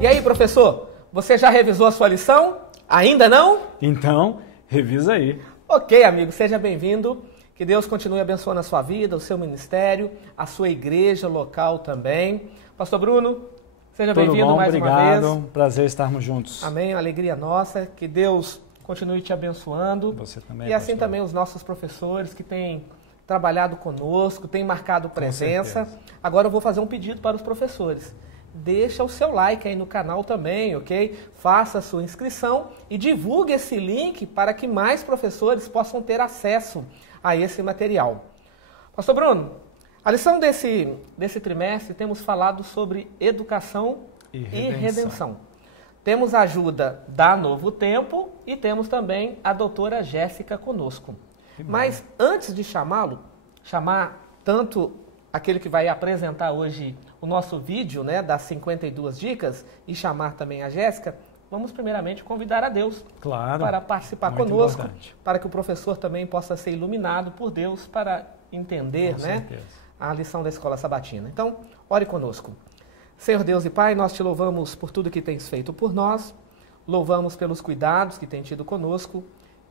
E aí, professor, você já revisou a sua lição? Ainda não? Então, revisa aí. Ok, amigo, seja bem-vindo. Que Deus continue abençoando a sua vida, o seu ministério, a sua igreja local também. Pastor Bruno, seja bem-vindo mais uma vez. Obrigado, prazer estarmos juntos. Amém, alegria nossa. Que Deus continue te abençoando. Você também, e assim pastor. também os nossos professores que têm trabalhado conosco, têm marcado presença. Agora eu vou fazer um pedido para os professores. Deixa o seu like aí no canal também, ok? Faça a sua inscrição e divulgue esse link para que mais professores possam ter acesso a esse material. Pastor Bruno, a lição desse trimestre temos falado sobre educação e redenção. Temos a ajuda da Novo Tempo e temos também a doutora Jéssica conosco. Mas antes de chamar tanto aquele que vai apresentar hoje o nosso vídeo, né, das 52 dicas, e chamar também a Jéssica, vamos primeiramente convidar a Deus para participar conosco, para que o professor também possa ser iluminado por Deus para entender, né, a lição da Escola Sabatina. Então, ore conosco. Senhor Deus e Pai, nós te louvamos por tudo que tens feito por nós, louvamos pelos cuidados que tens tido conosco,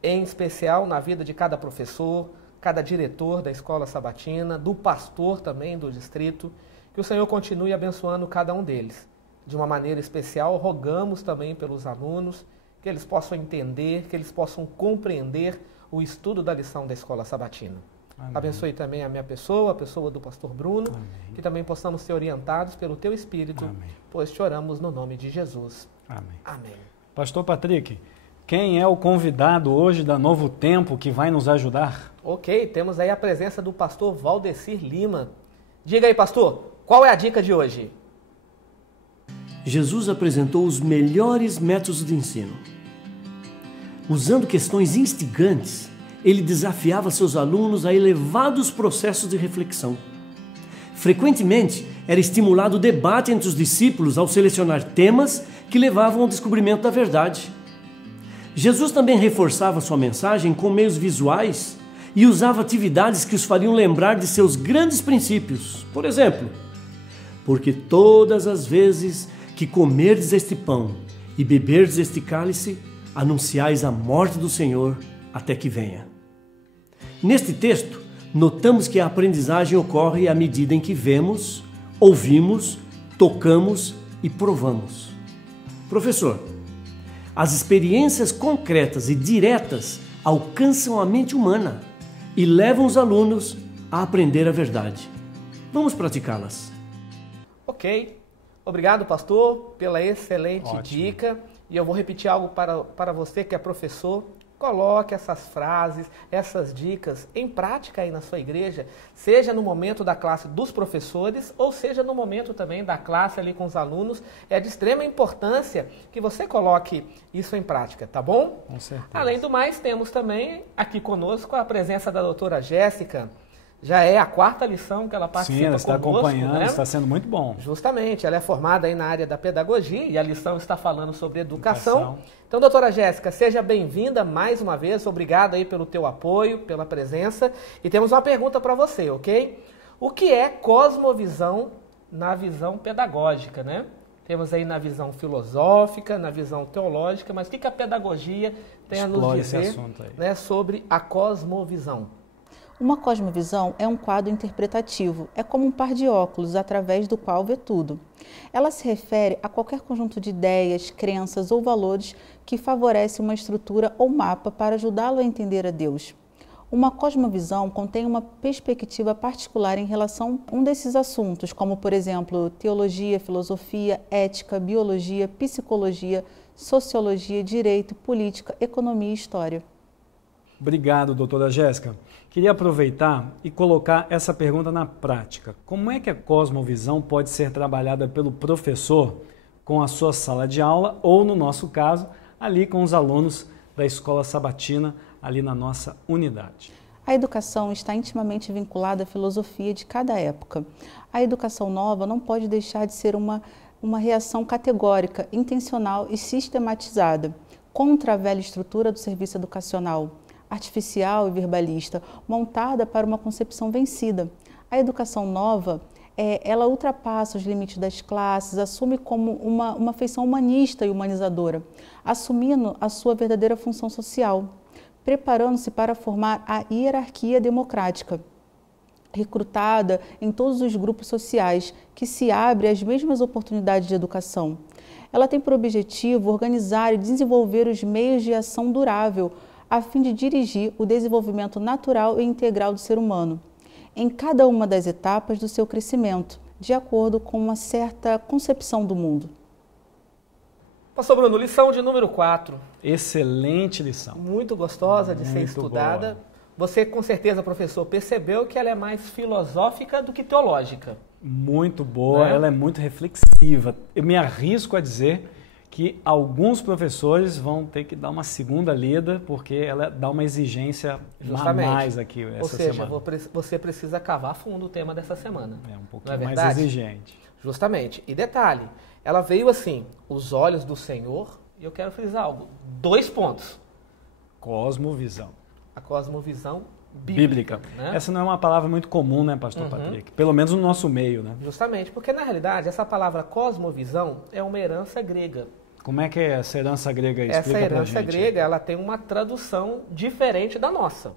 em especial na vida de cada professor, cada diretor da Escola Sabatina, do pastor também do distrito, que o Senhor continue abençoando cada um deles. De uma maneira especial, rogamos também pelos alunos, que eles possam entender, que eles possam compreender o estudo da lição da Escola Sabatina. Amém. Abençoe também a minha pessoa, a pessoa do pastor Bruno, amém, que também possamos ser orientados pelo teu Espírito, amém, pois te oramos no nome de Jesus. Amém. Amém. Pastor Patrick, quem é o convidado hoje da Novo Tempo que vai nos ajudar? Ok, temos aí a presença do pastor Valdecir Lima. Diga aí, pastor, qual é a dica de hoje? Jesus apresentou os melhores métodos de ensino. Usando questões instigantes, ele desafiava seus alunos a elevados processos de reflexão. Frequentemente, era estimulado o debate entre os discípulos ao selecionar temas que levavam ao descobrimento da verdade. Jesus também reforçava sua mensagem com meios visuais e usava atividades que os fariam lembrar de seus grandes princípios. Por exemplo, porque todas as vezes que comerdes este pão e beberdes este cálice, anunciais a morte do Senhor até que venha. Neste texto, notamos que a aprendizagem ocorre à medida em que vemos, ouvimos, tocamos e provamos. Professor, as experiências concretas e diretas alcançam a mente humana e levam os alunos a aprender a verdade. Vamos praticá-las. Ok. Obrigado, pastor, pela excelente dica. E eu vou repetir algo para você que é professor. Coloque essas frases, essas dicas em prática aí na sua igreja, seja no momento da classe dos professores ou seja no momento também da classe ali com os alunos. É de extrema importância que você coloque isso em prática, tá bom? Com certeza. Além do mais, temos também aqui conosco a presença da doutora Jéssica. Já é a quarta lição que ela participa. Sim, ela está conosco, acompanhando, né? Está sendo muito bom. Justamente, ela é formada aí na área da pedagogia e a lição está falando sobre educação. Então, doutora Jéssica, seja bem-vinda mais uma vez, obrigado aí pelo teu apoio, pela presença. E temos uma pergunta para você, ok? O que é cosmovisão na visão pedagógica, né? Temos aí na visão filosófica, na visão teológica, mas o que a pedagogia tem a nos dizer, né, sobre a cosmovisão? Uma cosmovisão é um quadro interpretativo, é como um par de óculos através do qual vê tudo. Ela se refere a qualquer conjunto de ideias, crenças ou valores que favorece uma estrutura ou mapa para ajudá-lo a entender a Deus. Uma cosmovisão contém uma perspectiva particular em relação a um desses assuntos, como, por exemplo, teologia, filosofia, ética, biologia, psicologia, sociologia, direito, política, economia e história. Obrigado, doutora Jéssica. Queria aproveitar e colocar essa pergunta na prática. Como é que a cosmovisão pode ser trabalhada pelo professor com a sua sala de aula ou, no nosso caso, ali com os alunos da Escola Sabatina, ali na nossa unidade? A educação está intimamente vinculada à filosofia de cada época. A educação nova não pode deixar de ser uma reação categórica, intencional e sistematizada contra a velha estrutura do serviço educacional, artificial e verbalista, montada para uma concepção vencida. A educação nova ela ultrapassa os limites das classes, assume como uma feição humanista e humanizadora, assumindo a sua verdadeira função social, preparando-se para formar a hierarquia democrática, recrutada em todos os grupos sociais, que se abre às mesmas oportunidades de educação. Ela tem por objetivo organizar e desenvolver os meios de ação durável, a fim de dirigir o desenvolvimento natural e integral do ser humano, em cada uma das etapas do seu crescimento, de acordo com uma certa concepção do mundo. Pastor Bruno, lição de número 4. Excelente lição. Muito gostosa de ser estudada. Boa. Você, com certeza, professor, percebeu que ela é mais filosófica do que teológica. Muito boa, Né? Ela é muito reflexiva. Eu me arrisco a dizer que alguns professores vão ter que dar uma segunda lida, porque ela dá uma exigência a mais aqui essa Ou seja, semana. você precisa cavar fundo o tema dessa semana. É um Não pouquinho é mais verdade? exigente. Justamente. E detalhe, ela veio assim, os olhos do Senhor, e eu quero frisar algo, 2 pontos. Cosmovisão. A cosmovisão bíblica. Né? Essa não é uma palavra muito comum, né, pastor Patrick? Pelo menos no nosso meio, né? Justamente, porque na realidade essa palavra cosmovisão é uma herança grega. Como é que é essa herança grega aí? Essa Explica pra herança gente. grega, ela tem uma tradução diferente da nossa.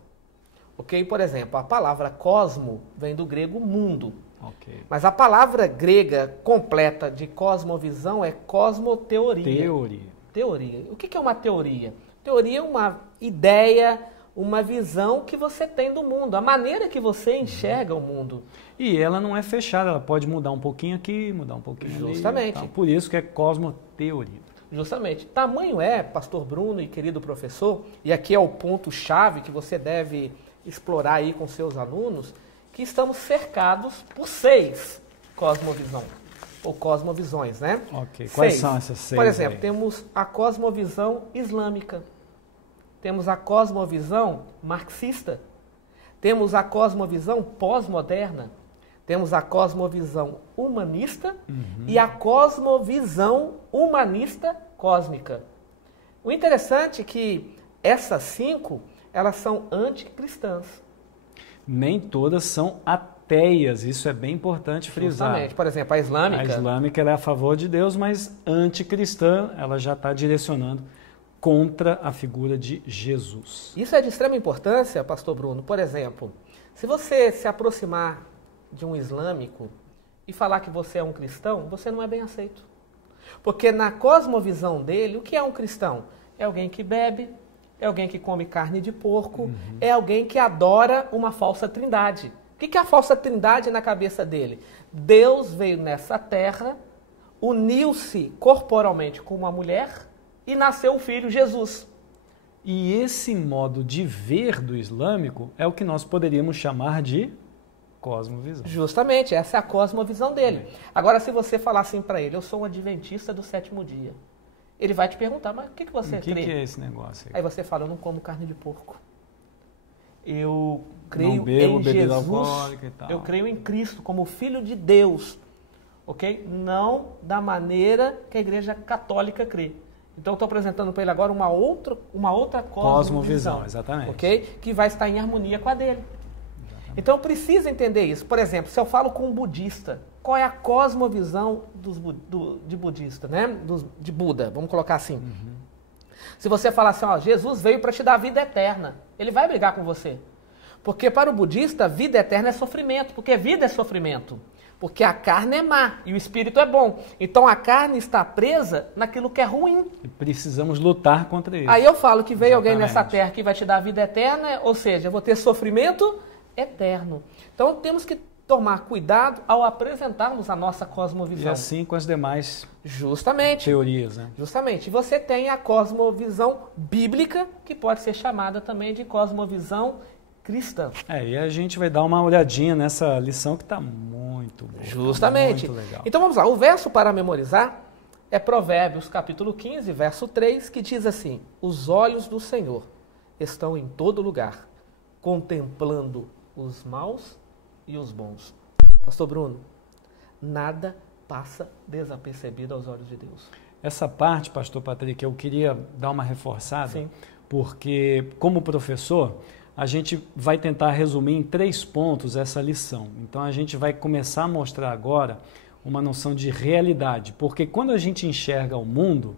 Ok? Por exemplo, a palavra cosmo vem do grego mundo. Ok. Mas a palavra grega completa de cosmovisão é cosmoteoria. Teoria. O que é uma teoria? Teoria é uma ideia, uma visão que você tem do mundo, a maneira que você enxerga o mundo. E ela não é fechada, ela pode mudar um pouquinho aqui, mudar um pouquinho ali. Justamente. Então, por isso que é cosmoteoria. Justamente. Tamanho é, pastor Bruno e querido professor, e aqui é o ponto-chave que você deve explorar aí com seus alunos, que estamos cercados por 6 cosmovisões, ou cosmovisões, né? Ok. Quais 6. são essas 6? Por exemplo, aí? temos a cosmovisão islâmica, temos a cosmovisão marxista, temos a cosmovisão pós-moderna, temos a cosmovisão humanista e a cosmovisão humanista cósmica. O interessante é que essas 5, elas são anticristãs. Nem todas são ateias, isso é bem importante frisar. Justamente. Por exemplo, a islâmica. A islâmica ela é a favor de Deus, mas anticristã, ela já está direcionando contra a figura de Jesus. Isso é de extrema importância, pastor Bruno. Por exemplo, se você se aproximar de um islâmico e falar que você é um cristão, você não é bem aceito. Porque na cosmovisão dele, o que é um cristão? É alguém que bebe, é alguém que come carne de porco, é alguém que adora uma falsa trindade. O que é a falsa trindade na cabeça dele? Deus veio nessa terra, uniu-se corporalmente com uma mulher e nasceu o filho Jesus. E esse modo de ver do islâmico é o que nós poderíamos chamar de cosmovisão. Justamente, essa é a cosmovisão dele. Agora, se você falar assim para ele, eu sou um adventista do 7º dia, ele vai te perguntar, mas o que você crê? O que é esse negócio aí? Aí você fala, eu não como carne de porco. Eu creio Não bebo em bebida Jesus, alcoólica e tal. eu creio em Cristo como Filho de Deus, ok? Não da maneira que a Igreja Católica crê. Então, eu estou apresentando para ele agora uma outra cosmovisão, exatamente. ok? Que vai estar em harmonia com a dele. Então, eu preciso entender isso. Por exemplo, se eu falo com um budista, qual é a cosmovisão de budista, né? De Buda, vamos colocar assim. Se você falar assim, ó, Jesus veio para te dar vida eterna, ele vai brigar com você. Porque para o budista, vida eterna é sofrimento, porque vida é sofrimento. Porque a carne é má e o espírito é bom. Então a carne está presa naquilo que é ruim. E precisamos lutar contra isso. Aí eu falo que veio alguém Exatamente. nessa terra que vai te dar vida eterna, ou seja, eu vou ter sofrimento eterno. Então temos que tomar cuidado ao apresentarmos a nossa E cosmovisão. assim com as demais Justamente. teorias, né? Justamente. Você tem a cosmovisão bíblica, que pode ser chamada também de cosmovisão cristã. E a gente vai dar uma olhadinha nessa lição que está muito boa. Justamente. Muito legal. Então vamos lá. O verso para memorizar é Provérbios, capítulo 15, verso 3, que diz assim: os olhos do Senhor estão em todo lugar, contemplando os maus e os bons. Pastor Bruno, nada passa desapercebido aos olhos de Deus. Essa parte, pastor Patrick, eu queria dar uma reforçada, Sim. porque como professor, a gente vai tentar resumir em 3 pontos essa lição. Então a gente vai começar a mostrar agora uma noção de realidade, porque quando a gente enxerga o mundo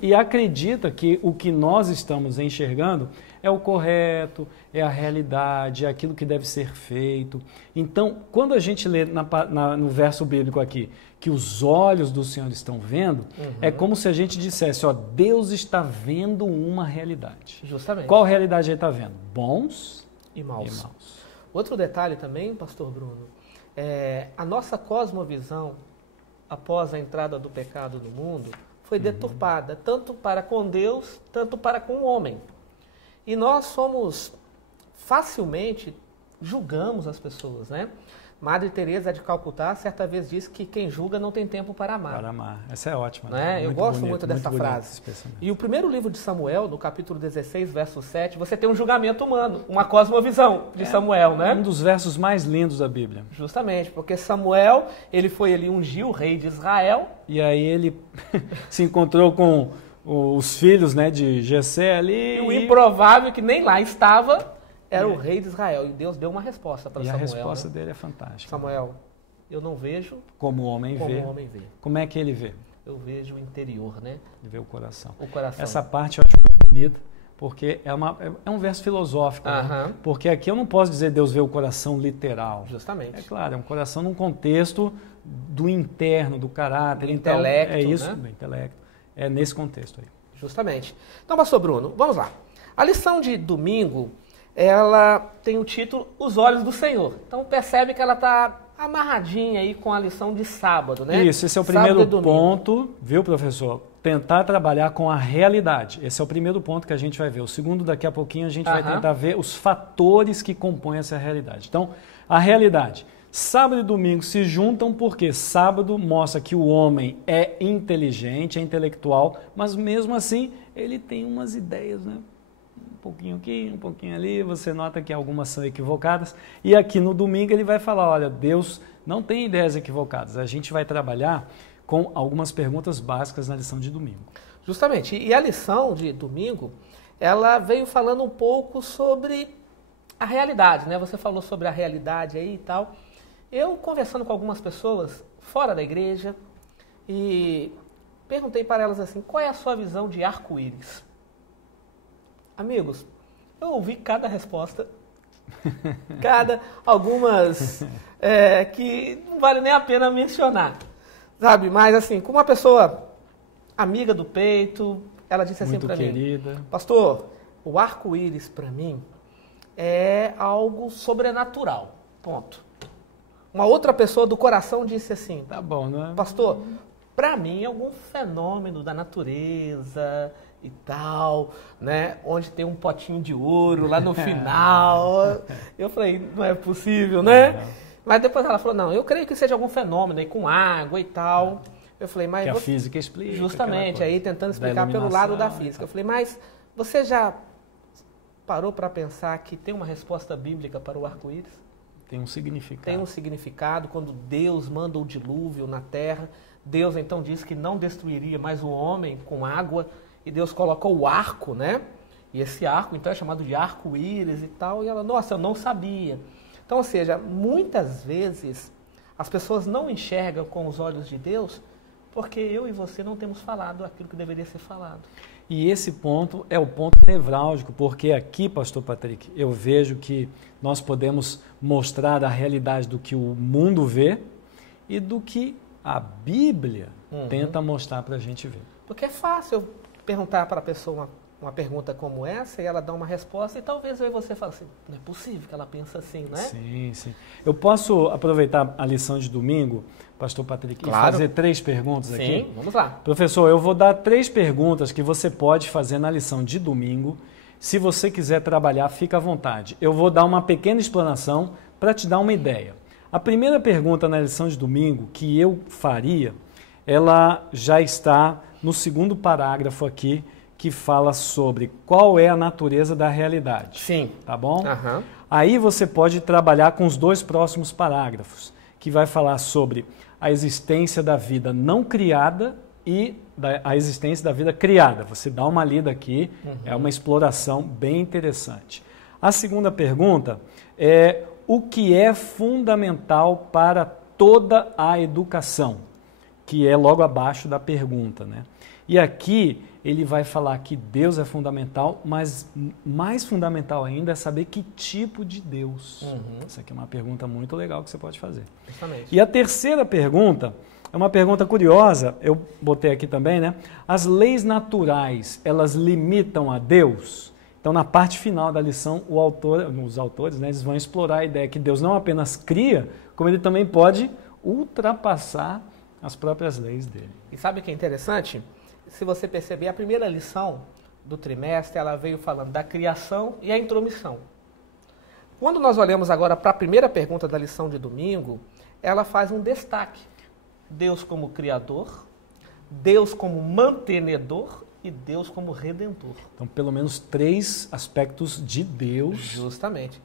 e acredita que o que nós estamos enxergando é o correto, é a realidade, é aquilo que deve ser feito. Então, quando a gente lê no verso bíblico aqui, que os olhos do Senhor estão vendo, é como se a gente dissesse, ó, Deus está vendo uma realidade. Justamente. Qual realidade ele está vendo? Bons e maus. e maus. Outro detalhe também, pastor Bruno, a nossa cosmovisão, após a entrada do pecado no mundo, foi deturpada, tanto para com Deus, tanto para com o homem. E nós facilmente julgamos as pessoas, né? Madre Teresa de Calcutá certa vez disse que quem julga não tem tempo para amar. Para amar. Essa é ótima. Né? Eu gosto muito dessa frase. Bonito, e o primeiro livro de Samuel, no capítulo 16, verso 7, você tem um julgamento humano, uma cosmovisão de Samuel, né? Um dos versos mais lindos da Bíblia. Justamente, porque Samuel, ele ungiu o rei de Israel. E aí ele se encontrou com os filhos, né, de Jessé ali. E o improvável, que nem lá estava, era o rei de Israel. E Deus deu uma resposta para Samuel. E a resposta dele é fantástica. Samuel, eu não vejo como o homem vê. Como é que ele vê? Eu vejo o interior, né? Ele vê o coração. O coração. Essa parte eu acho muito bonita, porque é um verso filosófico. Né? Porque aqui eu não posso dizer Deus vê o coração literal. Justamente. É claro, é um coração num contexto do interno, do caráter. Do intelecto, é isso, né? Do intelecto. É nesse contexto aí. Justamente. Então, pastor Bruno, vamos lá. A lição de domingo, ela tem o título Os Olhos do Senhor. Então, percebe que ela está amarradinha aí com a lição de sábado, né? Isso, esse é o primeiro ponto, viu, professor? Tentar trabalhar com a realidade. Esse é o primeiro ponto que a gente vai ver. O segundo, daqui a pouquinho, a gente vai tentar ver os fatores que compõem essa realidade. Então, a realidade. Sábado e domingo se juntam porque sábado mostra que o homem é inteligente, é intelectual, mas mesmo assim ele tem umas ideias, né? Um pouquinho aqui, um pouquinho ali, você nota que algumas são equivocadas. E aqui no domingo ele vai falar, olha, Deus não tem ideias equivocadas. A gente vai trabalhar com algumas perguntas básicas na lição de domingo. Justamente. E a lição de domingo, ela veio falando um pouco sobre a realidade, né? Você falou sobre a realidade aí e tal. Eu, conversando com algumas pessoas fora da igreja, e perguntei para elas assim, qual é a sua visão de arco-íris? Amigos, eu ouvi cada resposta, algumas que não vale nem a pena mencionar, sabe? Mas assim, com uma pessoa amiga do peito, ela disse assim para mim, pastor, o arco-íris para mim é algo sobrenatural, ponto. Uma outra pessoa do coração disse assim, tá bom, né? Pastor, para mim é algum fenômeno da natureza e tal, né? Onde tem um potinho de ouro lá no final. Eu falei, não é possível, né? Mas depois ela falou, não, eu creio que seja algum fenômeno aí com água e tal. Eu falei, mas... Que a física explica. Justamente, aí tentando explicar pelo lado da física. Eu falei, mas você já parou para pensar que tem uma resposta bíblica para o arco-íris? Tem um significado. Tem um significado. Quando Deus manda o dilúvio na terra, Deus então disse que não destruiria mais o homem com água, e Deus colocou o arco, né? E esse arco então é chamado de arco-íris e tal, e ela, nossa, eu não sabia. Então, ou seja, muitas vezes as pessoas não enxergam com os olhos de Deus porque eu e você não temos falado aquilo que deveria ser falado. E esse ponto é o ponto nevrálgico, porque aqui, pastor Patrick, eu vejo que nós podemos mostrar a realidade do que o mundo vê e do que a Bíblia tenta mostrar para a gente ver. Porque é fácil eu perguntar para a pessoa uma pergunta como essa e ela dá uma resposta e talvez eu e você fale assim, não é possível que ela pense assim, né? Sim, sim. Eu posso aproveitar a lição de domingo, pastor Patrick, e fazer 3 perguntas aqui? Sim, vamos lá. Professor, eu vou dar 3 perguntas que você pode fazer na lição de domingo. Se você quiser trabalhar, fica à vontade. Eu vou dar uma pequena explanação para te dar uma ideia. A primeira pergunta na lição de domingo que eu faria, ela já está no segundo parágrafo aqui, que fala sobre qual é a natureza da realidade. Sim. Tá bom? Uhum. Aí você pode trabalhar com os 2 próximos parágrafos, que vai falar sobre a existência da vida não criada e a existência da vida criada. Você dá uma lida aqui, é uma exploração bem interessante. A segunda pergunta é: o que é fundamental para toda a educação? Que é logo abaixo da pergunta, né? E aqui ele vai falar que Deus é fundamental, mas mais fundamental ainda é saber que tipo de Deus. Essa aqui é uma pergunta muito legal que você pode fazer. Justamente. E a terceira pergunta é uma pergunta curiosa, eu botei aqui também, né? As leis naturais, elas limitam a Deus? Então, na parte final da lição, os autores, né, eles vão explorar a ideia que Deus não apenas cria, como ele também pode ultrapassar as próprias leis dele. E sabe o que é interessante? Se você perceber, a primeira lição do trimestre, ela veio falando da criação e a intromissão. Quando nós olhamos agora para a primeira pergunta da lição de domingo, ela faz um destaque. Deus como criador, Deus como mantenedor e Deus como redentor. Então, pelo menos 3 aspectos de Deus. Justamente.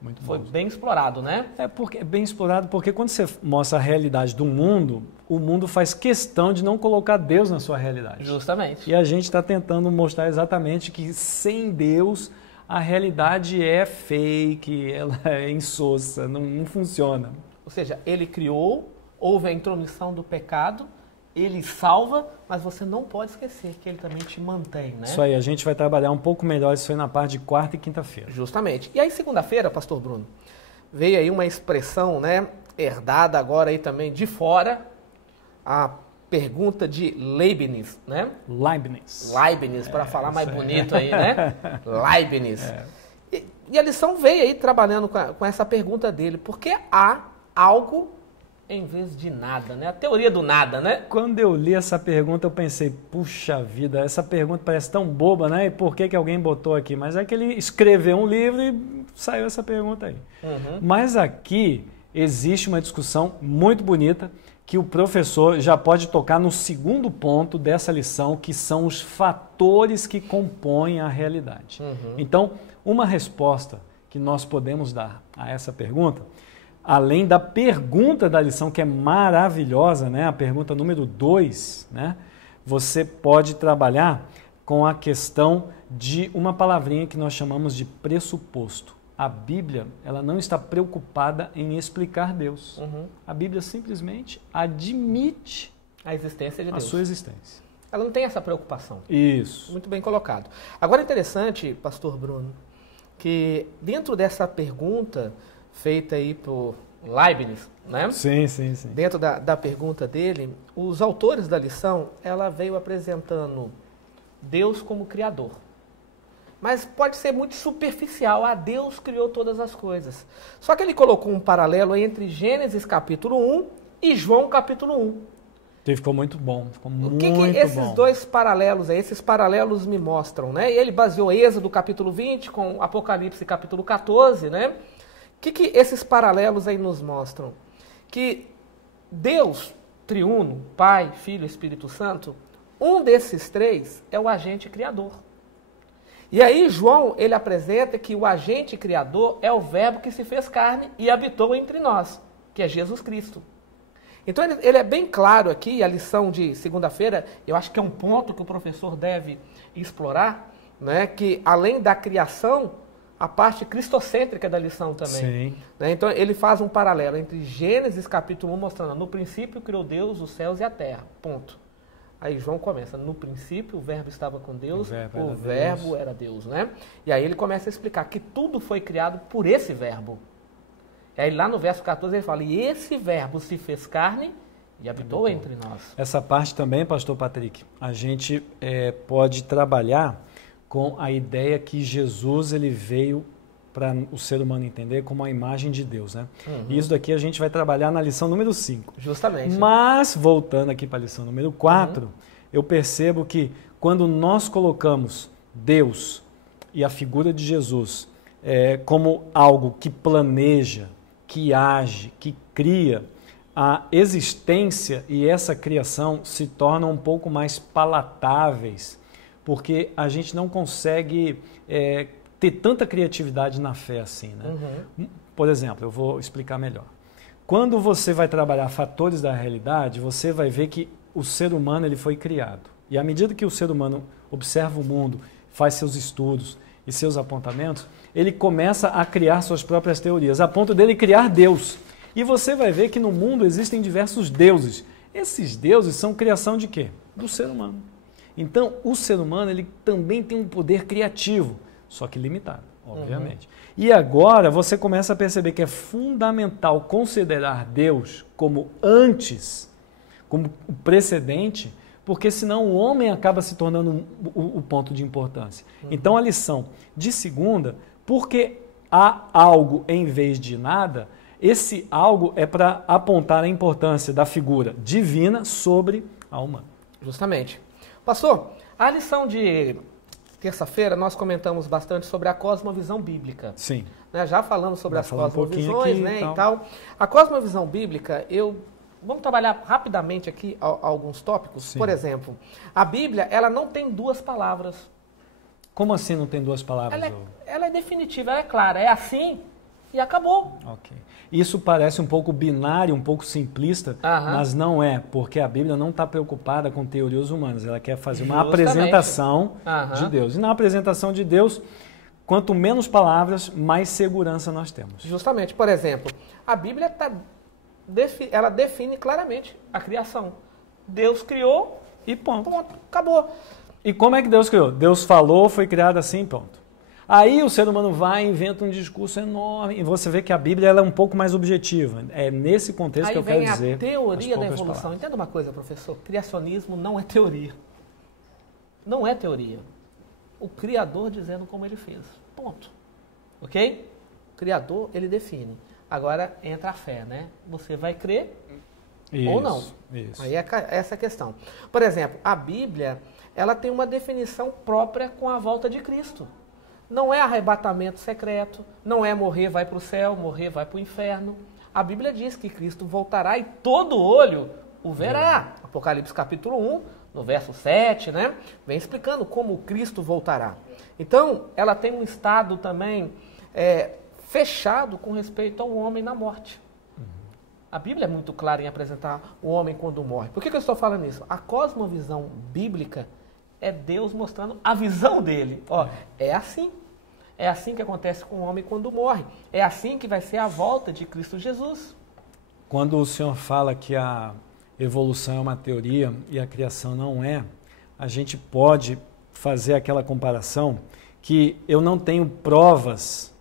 Muito Foi bom. bem explorado, né? É bem explorado, porque quando você mostra a realidade do mundo, o mundo faz questão de não colocar Deus na sua realidade. Justamente. E a gente está tentando mostrar exatamente que sem Deus a realidade é fake, ela é insossa, não funciona. Ou seja, ele criou, houve a intromissão do pecado, ele salva, mas você não pode esquecer que ele também te mantém, né? Isso aí, a gente vai trabalhar um pouco melhor isso aí na parte de quarta e quinta-feira. Justamente. E aí, segunda-feira, pastor Bruno, veio aí uma expressão, né, herdada agora aí também de fora, a pergunta de Leibniz, né? Leibniz, para falar mais bonito aí, né? Leibniz. E a lição veio aí trabalhando com essa pergunta dele, por que há algo em vez de nada, né? A teoria do nada, né? Quando eu li essa pergunta, eu pensei, puxa vida, essa pergunta parece tão boba, né? E por que alguém botou aqui? Mas é que ele escreveu um livro e saiu essa pergunta aí. Mas aqui existe uma discussão muito bonita que o professor já pode tocar no segundo ponto dessa lição, que são os fatores que compõem a realidade. Então, uma resposta que nós podemos dar a essa pergunta, além da pergunta da lição, que é maravilhosa, né? A pergunta número 2, né? Você pode trabalhar com a questão de uma palavrinha que nós chamamos de pressuposto. A Bíblia, ela não está preocupada em explicar Deus. A Bíblia simplesmente admite a existência de Deus. A sua existência. Ela não tem essa preocupação. Isso. Muito bem colocado. Agora é interessante, pastor Bruno, que dentro dessa pergunta feita aí por Leibniz, né? Sim. Dentro da pergunta dele, os autores da lição, ela veio apresentando Deus como criador. Mas pode ser muito superficial, Deus criou todas as coisas. Só que ele colocou um paralelo entre Gênesis capítulo 1 e João capítulo 1. Ficou muito bom, ficou muito bom. O que esses dois paralelos, esses paralelos me mostram, né? E ele baseou Êxodo capítulo 20 com Apocalipse capítulo 14, né? O que esses paralelos aí nos mostram? Que Deus, triuno, Pai, Filho e Espírito Santo, um desses 3 é o agente criador. E aí João, ele apresenta que o agente criador é o verbo que se fez carne e habitou entre nós, que é Jesus Cristo. Então ele é bem claro aqui, a lição de segunda-feira, eu acho que é um ponto que o professor deve explorar, né, que além da criação, a parte cristocêntrica da lição também. Sim. Né? Então ele faz um paralelo entre Gênesis capítulo 1, mostrando, no princípio criou Deus os céus e a terra, ponto. Aí João começa, no princípio o verbo estava com Deus, o verbo era Deus, né? E aí ele começa a explicar que tudo foi criado por esse verbo. E aí lá no verso 14 ele fala, e esse verbo se fez carne e habitou entre nós. Essa parte também, pastor Patrick, a gente pode trabalhar com a ideia que Jesus ele veio para o ser humano entender como a imagem de Deus, né? E isso daqui a gente vai trabalhar na lição número 5. Justamente. Mas, voltando aqui para a lição número 4, eu percebo que quando nós colocamos Deus e a figura de Jesus como algo que planeja, que age, que cria, a existência e essa criação se tornam um pouco mais palatáveis, porque a gente não consegue ter tanta criatividade na fé assim, né? Por exemplo, eu vou explicar melhor. Quando você vai trabalhar fatores da realidade, você vai ver que o ser humano ele foi criado. E à medida que o ser humano observa o mundo, faz seus estudos e seus apontamentos, ele começa a criar suas próprias teorias, a ponto dele criar Deus. E você vai ver que no mundo existem diversos deuses. Esses deuses são criação de quê? Do ser humano. Então, o ser humano ele também tem um poder criativo, só que limitado, obviamente. E agora você começa a perceber que é fundamental considerar Deus como antes, como o precedente, porque senão o homem acaba se tornando o ponto de importância. Então, a lição de segunda, porque há algo em vez de nada, esse algo é para apontar a importância da figura divina sobre a humana. Justamente. Pastor, a lição de terça-feira nós comentamos bastante sobre a cosmovisão bíblica. Sim. Né? Já falando sobre as cosmovisões, aqui, né, e tal. A cosmovisão bíblica, vamos trabalhar rapidamente aqui alguns tópicos. Sim. Por exemplo, a Bíblia, ela não tem duas palavras. Como assim não tem duas palavras? Ela é definitiva, ela é clara, é assim e acabou. Ok. Isso parece um pouco binário, um pouco simplista, mas não é, porque a Bíblia não está preocupada com teorias humanas, ela quer fazer uma apresentação de Deus. E na apresentação de Deus, quanto menos palavras, mais segurança nós temos. Justamente. Por exemplo, a Bíblia ela define claramente a criação. Deus criou e ponto. Acabou. E como é que Deus criou? Deus falou, foi criado assim, ponto. Aí o ser humano vai e inventa um discurso enorme e você vê que a Bíblia ela é um pouco mais objetiva. É nesse contexto que eu quero dizer. Aí vem a teoria da evolução. Entenda uma coisa, professor. Criacionismo não é teoria. Não é teoria. O Criador dizendo como ele fez. Ponto. Ok? O Criador, ele define. Agora entra a fé, né? Você vai crer ou não. Isso. Aí é essa a questão. Por exemplo, a Bíblia, ela tem uma definição própria com a volta de Cristo. Não é arrebatamento secreto, não é morrer vai para o céu, morrer vai para o inferno. A Bíblia diz que Cristo voltará e todo olho o verá. Apocalipse capítulo 1, no verso 7, né? Vem explicando como Cristo voltará. Então, ela tem um estado também fechado com respeito ao homem na morte. A Bíblia é muito clara em apresentar o homem quando morre. Por que eu estou falando isso? A cosmovisão bíblica é Deus mostrando a visão dele. Ó, é assim. É assim que acontece com o homem quando morre. É assim que vai ser a volta de Cristo Jesus. Quando o senhor fala que a evolução é uma teoria e a criação não é, a gente pode fazer aquela comparação que eu não tenho provas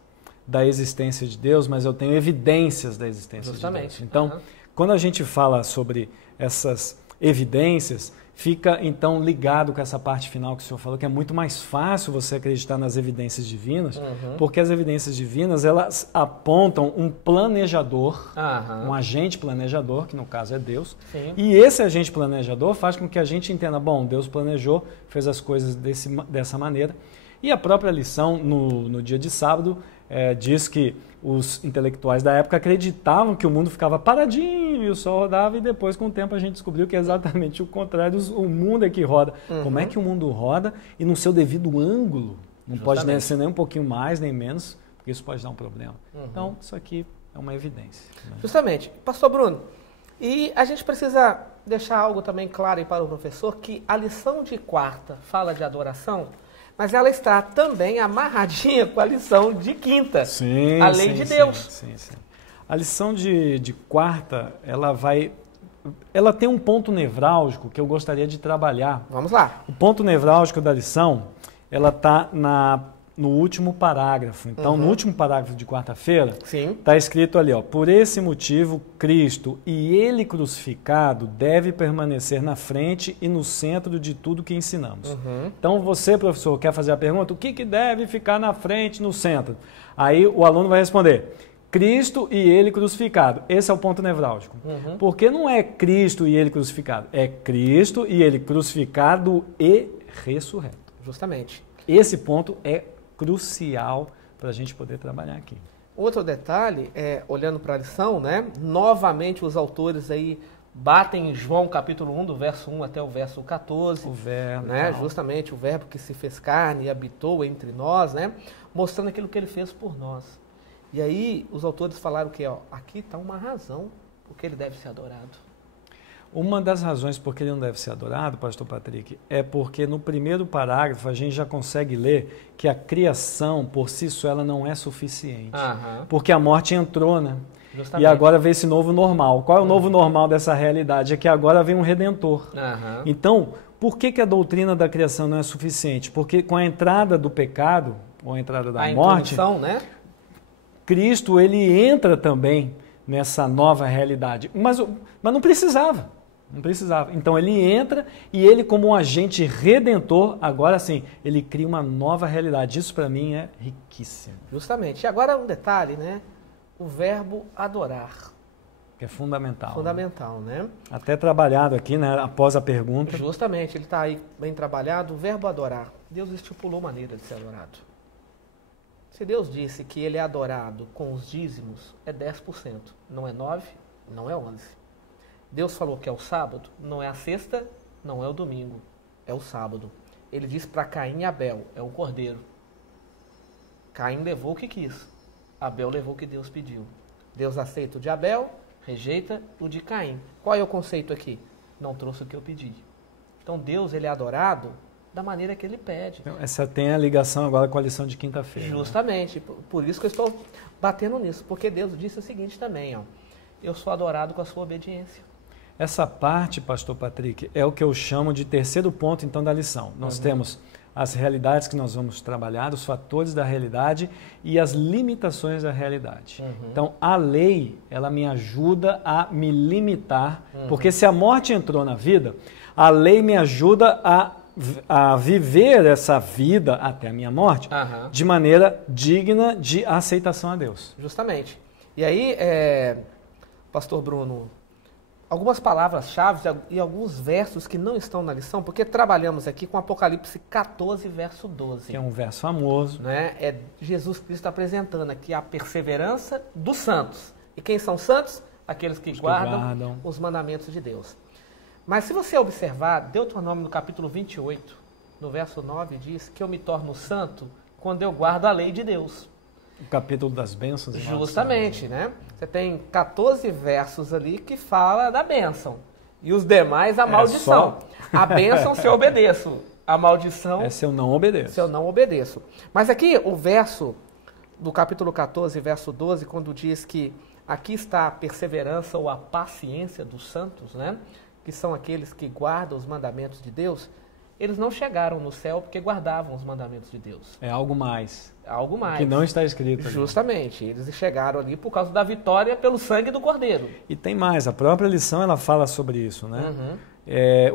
da existência de Deus, mas eu tenho evidências da existência de Deus. Então, quando a gente fala sobre essas evidências, fica então ligado com essa parte final que o senhor falou, que é muito mais fácil você acreditar nas evidências divinas, porque as evidências divinas, elas apontam um planejador, um agente planejador, que no caso é Deus, e esse agente planejador faz com que a gente entenda, bom, Deus planejou, fez as coisas dessa maneira, e a própria lição no dia de sábado diz que os intelectuais da época acreditavam que o mundo ficava paradinho e o sol rodava, e depois, com o tempo, a gente descobriu que é exatamente o contrário, o mundo é que roda. Como é que o mundo roda e no seu devido ângulo? Não pode ser nem um pouquinho mais, nem menos, porque isso pode dar um problema. Então, isso aqui é uma evidência. Né? Justamente. Pastor Bruno, e a gente precisa deixar algo também claro aí para o professor, que a lição de quarta fala de adoração, mas ela está também amarradinha com a lição de quinta, a lei de Deus. Sim. A lição de quarta, ela tem um ponto nevrálgico que eu gostaria de trabalhar. Vamos lá. O ponto nevrálgico da lição, ela está no último parágrafo. Então, no último parágrafo de quarta-feira, está escrito ali, ó, por esse motivo, Cristo e Ele crucificado deve permanecer na frente e no centro de tudo que ensinamos. Então, você, professor, quer fazer a pergunta, o que deve ficar na frente, no centro? Aí o aluno vai responder, Cristo e Ele crucificado. Esse é o ponto nevrálgico. Porque não é Cristo e Ele crucificado, é Cristo e Ele crucificado e ressurreto. Justamente. Esse ponto é crucial para a gente poder trabalhar aqui. Outro detalhe, olhando para a lição, né? Novamente os autores aí batem em João capítulo 1, do verso 1 até o verso 14. O verbo. Né? Justamente o verbo que se fez carne e habitou entre nós, né? Mostrando aquilo que ele fez por nós. E aí os autores falaram que aqui está uma razão porque ele deve ser adorado. Uma das razões por que ele não deve ser adorado, pastor Patrick, é porque no primeiro parágrafo a gente já consegue ler que a criação por si só ela não é suficiente. Porque a morte entrou, né? Justamente. E agora vem esse novo normal. Qual é o novo normal dessa realidade? É que agora vem um Redentor. Então, por que a doutrina da criação não é suficiente? Porque com a entrada do pecado, ou a entrada da morte, né? Cristo ele entra também nessa nova realidade. Mas não precisava. Não precisava. Então ele entra e ele, como um agente redentor, agora sim, ele cria uma nova realidade. Isso para mim é riquíssimo. Justamente. E agora um detalhe, né? O verbo adorar. Que é fundamental. Fundamental, né? Até trabalhado aqui, né? Após a pergunta. Justamente, ele está aí bem trabalhado. O verbo adorar. Deus estipulou maneira de ser adorado. Se Deus disse que ele é adorado com os dízimos, é 10%. Não é 9%, não é 11%. Deus falou que é o sábado, não é a sexta, não é o domingo, é o sábado. Ele disse para Caim e Abel, é um cordeiro. Caim levou o que quis, Abel levou o que Deus pediu. Deus aceita o de Abel, rejeita o de Caim. Qual é o conceito aqui? Não trouxe o que eu pedi. Então Deus ele é adorado da maneira que ele pede. Essa tem a ligação agora com a lição de quinta-feira. Justamente, né? Por isso que eu estou batendo nisso, porque Deus disse o seguinte também, ó, eu sou adorado com a sua obediência. Essa parte, pastor Patrick, é o que eu chamo de terceiro ponto, então, da lição. Nós temos as realidades que nós vamos trabalhar, os fatores da realidade e as limitações da realidade. Então, a lei, ela me ajuda a me limitar, porque se a morte entrou na vida, a lei me ajuda a viver essa vida até a minha morte de maneira digna de aceitação a Deus. Justamente. E aí, pastor Bruno, algumas palavras-chave e alguns versos que não estão na lição, porque trabalhamos aqui com Apocalipse 14, verso 12. Que é um verso famoso. Né? É Jesus Cristo apresentando aqui a perseverança dos santos. E quem são santos? Aqueles que guardam os mandamentos de Deus. Mas se você observar, Deuteronômio no capítulo 28, no verso 9, diz que eu me torno santo quando eu guardo a lei de Deus. O capítulo das bênçãos. Justamente, né? Você tem 14 versos ali que fala da bênção. E os demais, a maldição. A bênção se eu obedeço. A maldição... se eu não obedeço. Se eu não obedeço. Mas aqui, o verso do capítulo 14, verso 12, quando diz que aqui está a perseverança ou a paciência dos santos, né? Que são aqueles que guardam os mandamentos de Deus, eles não chegaram no céu porque guardavam os mandamentos de Deus. É algo mais. Algo mais. Que não está escrito ali. Justamente. Eles chegaram ali por causa da vitória pelo sangue do Cordeiro. E tem mais. A própria lição ela fala sobre isso, né?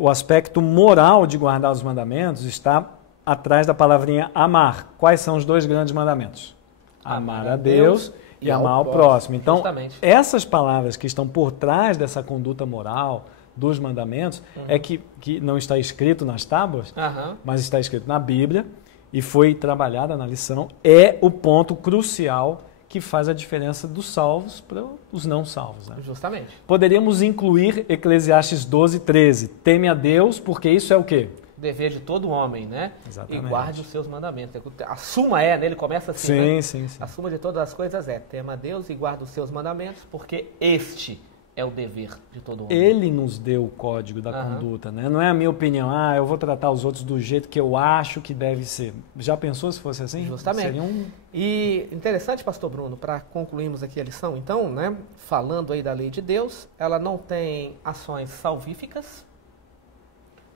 O aspecto moral de guardar os mandamentos está atrás da palavrinha amar. Quais são os dois grandes mandamentos? Amar a Deus e amar ao próximo. Então, essas palavras que estão por trás dessa conduta moral dos mandamentos é que não está escrito nas tábuas, mas está escrito na Bíblia e foi trabalhada na lição, é o ponto crucial que faz a diferença dos salvos para os não salvos. Né? Justamente. Poderíamos incluir Eclesiastes 12, 13. Teme a Deus, porque isso é o quê? Dever de todo homem, né? Exatamente. E guarde os seus mandamentos. A suma né? Ele começa assim, sim, né? Sim. A suma de todas as coisas é, tema a Deus e guarda os seus mandamentos, porque este é o dever de todo homem. Ele nos deu o código da conduta, né? Não é a minha opinião, eu vou tratar os outros do jeito que eu acho que deve ser. Já pensou se fosse assim? Justamente. Seria E interessante, pastor Bruno, para concluirmos aqui a lição, então, né? Falando aí da lei de Deus, ela não tem ações salvíficas,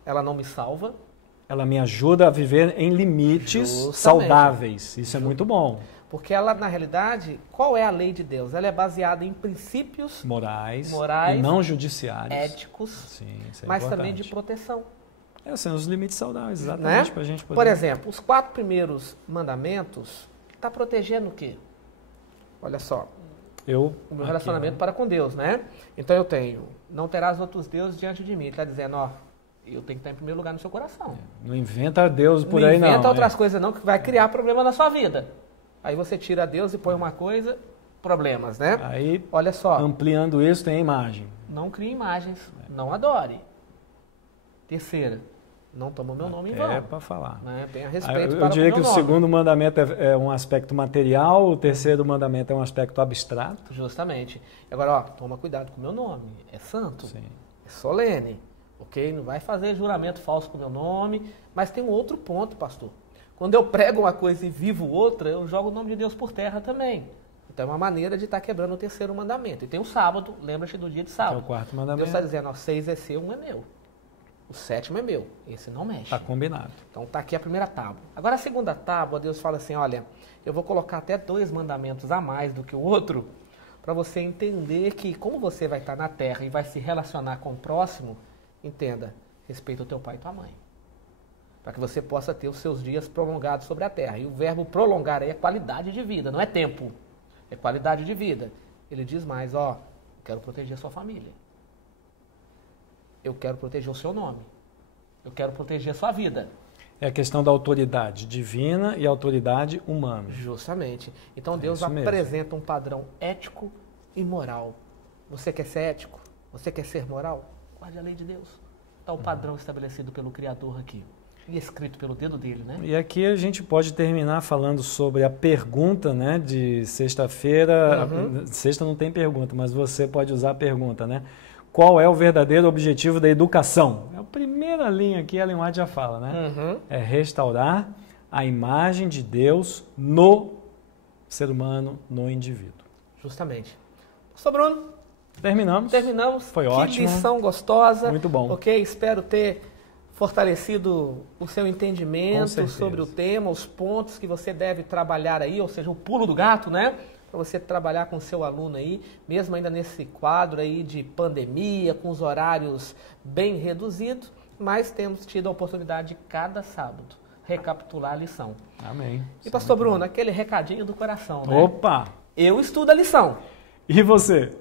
ela não me salva. Ela me ajuda a viver em limites saudáveis. Isso é muito bom. Porque ela, na realidade, qual é a lei de Deus? Ela é baseada em princípios morais e não judiciários, éticos, sim, isso é mas importante. também de proteção. São os limites saudáveis, exatamente, né? para a gente poder... Por exemplo, os 4 primeiros mandamentos está protegendo o quê? Olha só, o meu relacionamento para com Deus, né? Então eu tenho, não terás outros deuses diante de mim. Ele está dizendo, eu tenho que estar em primeiro lugar no seu coração. Não inventa Deus por aí, não. Não inventa outras coisas não, que vai criar problema na sua vida. Aí você tira Deus e põe uma coisa, problemas, né? Aí, olha só. Ampliando isso, tem a imagem. Não crie imagens, não adore. Terceira, não toma o meu nome em vão. É para falar. Né? Tenha respeito para eu diria que o segundo mandamento é um aspecto material, o terceiro mandamento é um aspecto abstrato. Justamente. Agora, toma cuidado com o meu nome. É santo. Sim. É solene, ok? Não vai fazer juramento falso com o meu nome, mas tem um outro ponto, pastor. Quando eu prego uma coisa e vivo outra, eu jogo o nome de Deus por terra também. Então é uma maneira de estar quebrando o terceiro mandamento. E tem o sábado, lembra-te do dia de sábado. É o quarto mandamento. Deus está dizendo, ó, 6 é seu, 1 é meu. O 7º é meu, esse não mexe. Está combinado. Então está aqui a primeira tábua. Agora a segunda tábua, Deus fala assim, olha, eu vou colocar até 2 mandamentos a mais do que o outro, para você entender que como você vai estar na terra e vai se relacionar com o próximo, entenda, respeita o teu pai e tua mãe. Para que você possa ter os seus dias prolongados sobre a terra. E o verbo prolongar aí é qualidade de vida, não é tempo. É qualidade de vida. Ele diz mais, ó, eu quero proteger a sua família. Eu quero proteger o seu nome. Eu quero proteger a sua vida. É a questão da autoridade divina e autoridade humana. Justamente. Então Deus apresenta um padrão ético e moral. Você quer ser ético? Você quer ser moral? Guarde a lei de Deus. Está o padrão estabelecido pelo Criador aqui. E escrito pelo dedo dele, né? E aqui a gente pode terminar falando sobre a pergunta, né, de sexta-feira. Sexta não tem pergunta, mas você pode usar a pergunta, né? Qual é o verdadeiro objetivo da educação? É a primeira linha aqui, a Ellen White já fala, né? É restaurar a imagem de Deus no ser humano, no indivíduo. Justamente. Pastor Bruno? Terminamos. Foi ótimo. Que lição gostosa. Muito bom. Ok, espero ter fortalecido o seu entendimento sobre o tema, os pontos que você deve trabalhar aí, ou seja, o pulo do gato, né? Para você trabalhar com o seu aluno aí, mesmo ainda nesse quadro aí de pandemia, com os horários bem reduzidos, mas temos tido a oportunidade de cada sábado recapitular a lição. Amém. E pastor Bruno, aquele recadinho do coração, né? Opa! Eu estudo a lição. E você?